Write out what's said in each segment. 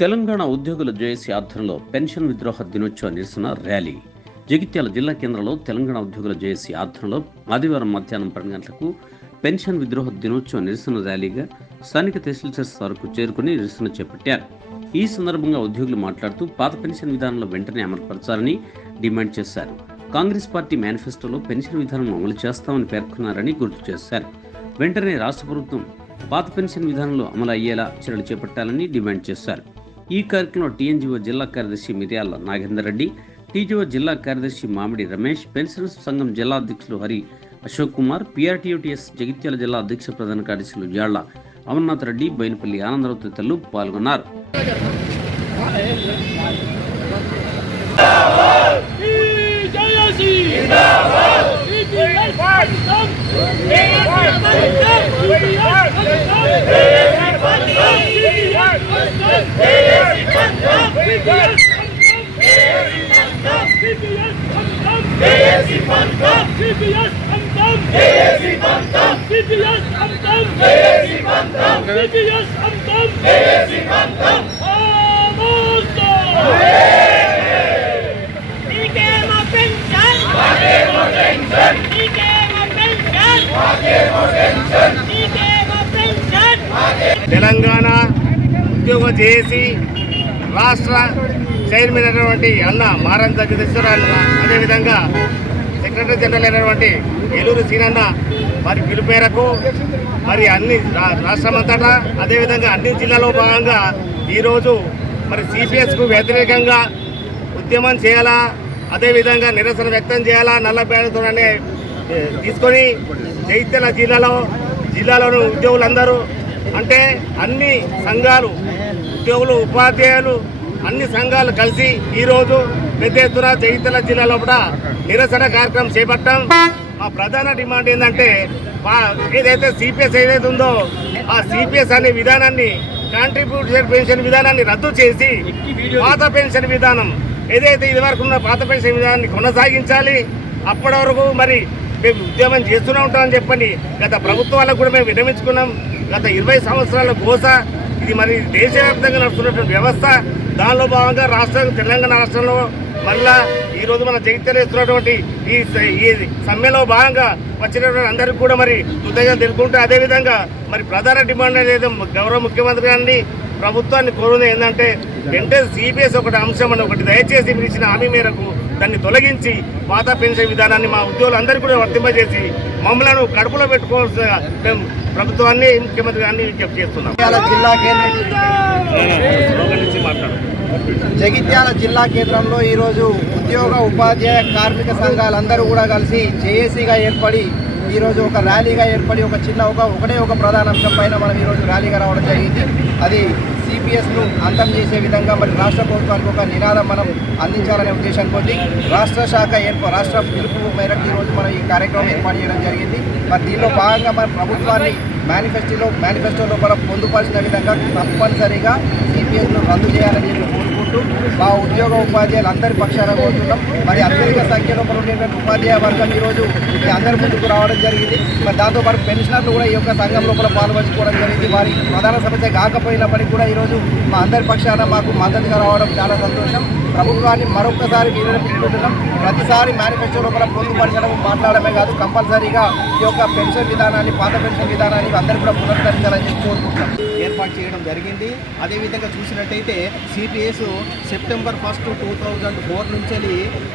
తెలంగాణ ఉద్యోగుల జేఏసీ ఆధ్వర్యంలో పెన్షన్ విద్రోహ దినోత్సవ నిరసన ర్యాలీ. జగిత్యాల జిల్లా కేంద్రంలో తెలంగాణ ఉద్యోగుల జేఏసీ ఆధ్వర్యంలో ఆదివారం మధ్యాహ్నం పన్నెండు గంటలకు పెన్షన్ విద్రోహ దినోత్సవ నిరసన ర్యాలీగా స్థానిక తహసీల్దార్స్ వరకు చేరుకుని నిరసన చేపట్టారు. ఈ సందర్భంగా ఉద్యోగులు మాట్లాడుతూ పాత పెన్షన్ విధానంలో వెంటనే అమలుపరచాలని డిమాండ్ చేశారు. కాంగ్రెస్ పార్టీ మేనిఫెస్టోలో పెన్షన్ విధానం అమలు చేస్తామని పేర్కొన్నారని గుర్తు చేశారు. వెంటనే రాష్ట్ర ప్రభుత్వం పాత పెన్షన్ విధానంలో అమలు అయ్యేలా చర్యలు చేపట్టాలని డిమాండ్ చేశారు. ఈ కార్యక్రమంలో టీఎన్జీఓ జిల్లా కార్యదర్శి మిర్యాల నాగేందర్ రెడ్డి టీజీఓ జిల్లా కార్యదర్శి మామిడి రమేష్ పెన్షనర్స్ సంఘం జిల్లా అధ్యక్షులు హరి అశోక్ కుమార్ పీఆర్టీయూటీఎస్ జగిత్యాల జిల్లా అధ్యక్ష ప్రధాన కార్యదర్శులు యాళ్ళ అమర్నాథ్ రెడ్డి బైనపల్లి ఆనందరావు తదితరులు పాల్గొన్నారు Hey పెన్షన్ నీకేమో పెన్షన్ నీకేమో పెన్షన్ తెలంగాణ ఉద్యోగ చేసి రాష్ట్ర చైర్మన్ అయినటువంటి అన్న మారం జగదీశ్వరరావు అదేవిధంగా సెక్రటరీ జనరల్ అయినటువంటి ఏలూరు సీనన్న మరి పిలుపు మరి అన్ని రా- రాష్ట్రమంతటా అదేవిధంగా అన్ని జిల్లాలో భాగంగా ఈరోజు మరి సిపిఎస్కు వ్యతిరేకంగా ఉద్యమం చేయాలా అదేవిధంగా నిరసన వ్యక్తం చేయాలా నల్ల బ్యాడ్తోనే తీసుకొని జైత్యాల జిల్లాలో జిల్లాలోని ఉద్యోగులందరూ అంటే అన్ని సంఘాలు ఉద్యోగులు ఉపాధ్యాయులు అన్ని సంఘాలు కలిసి ఈరోజు పెద్ద ఎత్తున జగిత్యాల జిల్లాలో కూడా నిరసన కార్యక్రమం చేపట్టాం. మా ప్రధాన డిమాండ్ ఏంటంటే మా ఏదైతే సిపిఎస్ ఏదైతే ఉందో ఆ సిపిఎస్ అనే విధానాన్ని కాంట్రిబ్యూషన్ పెన్షన్ విధానాన్ని రద్దు చేసి పాత పెన్షన్ విధానం ఏదైతే ఇదివరకు ఉన్న పాత పెన్షన్ విధానాన్ని కొనసాగించాలి అప్పటి వరకు మరి మేము ఉద్యమం చేస్తూనే ఉంటామని చెప్పని గత ప్రభుత్వాలకు కూడా మేము విరమించుకున్నాం గత ఇరవై సంవత్సరాల గోస ఇది మరి దేశవ్యాప్తంగా నడుస్తున్నటువంటి వ్యవస్థ. దానిలో భాగంగా రాష్ట్రం తెలంగాణ రాష్ట్రంలో మళ్ళా ఈరోజు మన జగిత్యాల ఇస్తున్నటువంటి ఈ ఈ సమ్మెలో భాగంగా వచ్చినటువంటి అందరికీ కూడా మరి కృతజ్ఞత తెలుపుకుంటే అదేవిధంగా మరి ప్రధాన డిమాండ్ అనేది గౌరవ ముఖ్యమంత్రి గారిని ప్రభుత్వాన్ని కోరుంది ఏంటంటే వెంటనే సిబిఎస్ ఒకటి అంశం అని ఒకటి దయచేసి మీరు ఇచ్చిన హామీ మేరకు దాన్ని తొలగించి పాత పెన్షన్ విధానాన్ని మా ఉద్యోగులందరికీ కూడా వర్తింపజేసి మమ్మలను కడుపులో పెట్టుకోవాల్సిన మేము ప్రభుత్వాన్ని ముఖ్యమంత్రి గారిని విజ్ఞప్తి చేస్తున్నాం. జిల్లా కేంద్రం జగిత్యాల జిల్లా కేంద్రంలో ఈరోజు ఉద్యోగ ఉపాధ్యాయ కార్మిక సంఘాలందరూ కూడా కలిసి జేఏసీగా ఏర్పడి ఈరోజు ఒక ర్యాలీగా ఏర్పడి ఒక చిన్న ఒక ఒకటే ఒక ప్రధాన అంశం పైన మనం ఈరోజు ర్యాలీగా రావడం జరిగింది. అది జీపీఎస్ను అంతం చేసే విధంగా మరి రాష్ట్ర ప్రభుత్వానికి ఒక నినాదం మనం అందించాలనే ఉద్దేశం కొద్ది రాష్ట్ర శాఖ ఏర్ప రాష్ట్ర పిలుపు మేరకు ఈరోజు మనం ఈ కార్యక్రమం ఏర్పాటు చేయడం జరిగింది. మరి దీనిలో భాగంగా మన ప్రభుత్వాన్ని మేనిఫెస్టోలో మేనిఫెస్టోలో మనం పొందుపరిచిన విధంగా తప్పనిసరిగా కేసులు రద్దు చేయాలని చెప్పి కోరుకుంటూ మా ఉద్యోగ ఉపాధ్యాయులు అందరి పక్షాన కోరుతున్నాం. మరి అత్యధిక సంఖ్యలో ఉండేటువంటి ఉపాధ్యాయ వర్గం ఈరోజు మీ అందరి ముందుకు రావడం జరిగింది. మరి దాంతోపాటు పెన్షనర్లు కూడా ఈ యొక్క సంఘం లోపల పాల్పంచుకోవడం జరిగింది. వారి ప్రధాన సమస్య కాకపోయినప్పటికీ కూడా ఈరోజు మా అందరి పక్షాన మాకు మద్దతుగా రావడం చాలా సంతోషం. ప్రభుత్వాన్ని మరొకసారి వినిపించుకుంటున్నాం ప్రతిసారి మేనిఫెస్టో లోపల పొందుపరచడం మాట్లాడమే కాదు కంపల్సరీగా ఈ యొక్క పెన్షన్ విధానాన్ని పాత పెన్షన్ విధానాన్ని అందరూ కూడా పునరుద్ధరించాలని చెప్పి కోరుకుంటున్నాం. ఏర్పాటు చేయడం జరిగింది. అదేవిధంగా చూసినట్టయితే CPS September first two thousand four నుంచి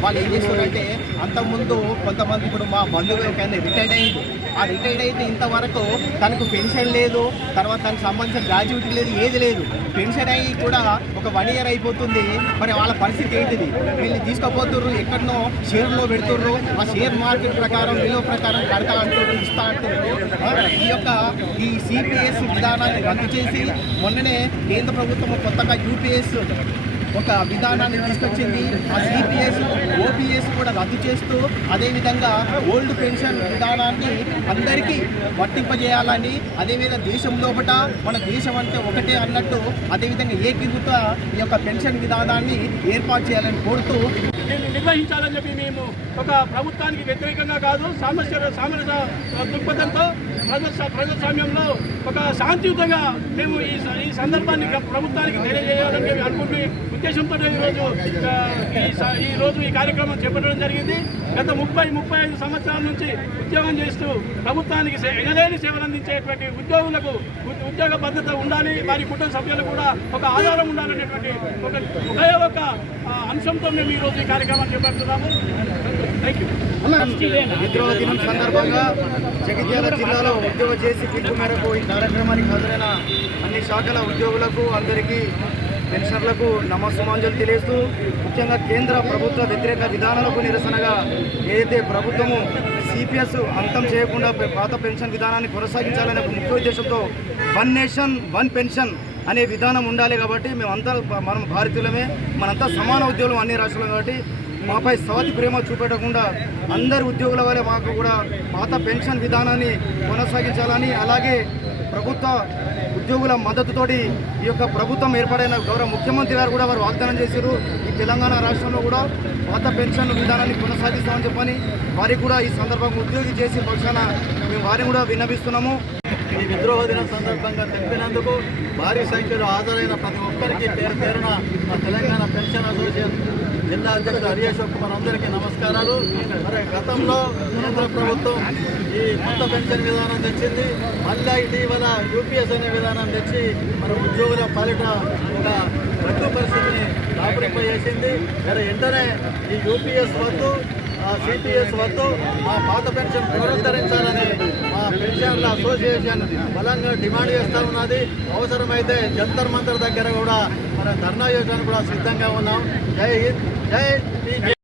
వాళ్ళు ఏం చేస్తారంటే అంతకుముందు కొంతమంది ఇప్పుడు మా బంధువులు కానీ రిటైర్డ్ అయింది ఆ రిటైర్డ్ అయితే ఇంతవరకు తనకు పెన్షన్ లేదు తర్వాత దానికి సంబంధించిన గ్రాడ్యుయేటీ లేదు ఏది లేదు. పెన్షన్ అయ్యి కూడా ఒక వన్ ఇయర్ అయిపోతుంది. మరి వాళ్ళ పరిస్థితి ఏంటిది? వీళ్ళు తీసుకుపోతుర్రు ఎక్కడనో షేర్లో పెడుతుర్రు ఆ షేర్ మార్కెట్ ప్రకారం విలువ ప్రకారం కడతా అంటున్నారు ఇస్తా అంటున్నారు ఈ యొక్క ఈ సిపిఎస్ విధానాన్ని రద్దు చేసి మొన్ననే కేంద్ర ప్రభుత్వం కొత్తగా యూపీఎస్ ఒక విధానాన్ని తీసుకొచ్చింది. ఆ సిపిఎస్ ఓపీఎస్ కూడా రద్దు చేస్తూ అదేవిధంగా ఓల్డ్ పెన్షన్ విధానాన్ని అందరికీ వర్తింపజేయాలని అదేవిధంగా దేశం లోపల మన దేశం అంటే ఒకటే అన్నట్టు అదేవిధంగా ఏకీకృత ఈ యొక్క పెన్షన్ విధానాన్ని ఏర్పాటు చేయాలని కోరుతూ నిర్వహించాలని చెప్పి మేము ఒక ప్రభుత్వానికి వ్యతిరేకంగా కాదు సామస్య సామరస్య దృక్పథంతో ప్రజా ప్రజాస్వామ్యంలో ఒక శాంతియుతంగా మేము ఈ స- ఈ సందర్భాన్ని ప్రభుత్వానికి తెలియజేయాలని చెప్పి అనుకుంటూ ఉద్దేశంతో ఈరోజు ఈ స- ఈ రోజు ఈ కార్యక్రమం చేపట్టడం జరిగింది. గత ముప్పై ముప్పై ఐదు సంవత్సరాల నుంచి ఉద్యోగం చేస్తూ ప్రభుత్వానికి సే- ఎనలేని సేవలు అందించేటువంటి ఉద్యోగులకు ఉద్యోగ భద్రత ఉండాలి. వారి కుటుంబ సభ్యులు కూడా ఒక ఆధారం ఉండాలనేటువంటి ఒక ఒకే ఒక అంశంతో మేము ఈరోజు ఈ కార్యక్రమాన్ని చేపడుతున్నాము. థ్యాంక్ యూ విద్రోహ దినం సందర్భంగా జగిత్యాల జిల్లాలో ఉద్యోగ చేసి పిలుపు మేరకు ఈ కార్యక్రమానికి హాజరైన అన్ని శాఖల ఉద్యోగులకు అందరికీ పెన్షనర్లకు నమస్సుమాంజలు తెలియజేస్తూ ముఖ్యంగా కేంద్ర ప్రభుత్వ వ్యతిరేక విధానాలకు నిరసనగా ఏదైతే ప్రభుత్వము సిపిఎస్ అంతం చేయకుండా పాత పెన్షన్ విధానాన్ని కొనసాగించాలనే ముఖ్య ఉద్దేశంతో వన్ నేషన్ వన్ పెన్షన్ అనే విధానం ఉండాలి కాబట్టి మేమంతా మనం భారతీయులమే మనంతా సమాన ఉద్యోగులు అన్ని రాష్ట్రాలు కాబట్టి మాపై సవతి ప్రేమ చూపెట్టకుండా అందరి ఉద్యోగుల వల్ల మాకు కూడా పాత పెన్షన్ విధానాన్ని కొనసాగించాలని అలాగే ప్రభుత్వ ఉద్యోగుల మద్దతుతోటి ఈ యొక్క ప్రభుత్వం ఏర్పడైన గౌరవ ముఖ్యమంత్రి గారు కూడా వారు వాగ్దానం చేశారు. ఈ తెలంగాణ రాష్ట్రంలో కూడా పాత పెన్షన్ విధానాన్ని కొనసాగిస్తామని చెప్పని వారికి కూడా ఈ సందర్భంగా ఉద్యోగి చేసి పక్షాన మేము వారిని కూడా విన్నవిస్తున్నాము. ఈ విద్రోహ దినం సందర్భంగా తెలిపినందుకు భారీ సంఖ్యలో హాజరైన ప్రతి ఒక్కరికి పేరు పేరున మా తెలంగాణ పెన్షన్ అసోసియేషన్ జిల్లా అధ్యక్షుడు హరియేష్ కుమార్ అందరికీ నమస్కారాలు. మరి గతంలో కేంద్ర ప్రభుత్వం ఈ కొత్త పెన్షన్ విధానం తెచ్చింది. మళ్ళా ఇటీవల యూపీఎస్ అనే విధానం తెచ్చి మన ఉద్యోగుల పాలిట ఒక రద్దు పరిస్థితిని దాపురిపై చేసింది మరి వెంటనే ఈ యూపీఎస్ వద్దు సిపిఎస్ వద్దు మా పాత పెన్షన్ పునరుద్ధరించాలని పెన్షన్ల అసోసియేషన్ బలంగా డిమాండ్ చేస్తూ ఉన్నది. అవసరమైతే జంతర్ మంతర్ దగ్గర కూడా మన ధర్నా చేయడానికి కూడా సిద్ధంగా ఉన్నాం. జై హింద్ జై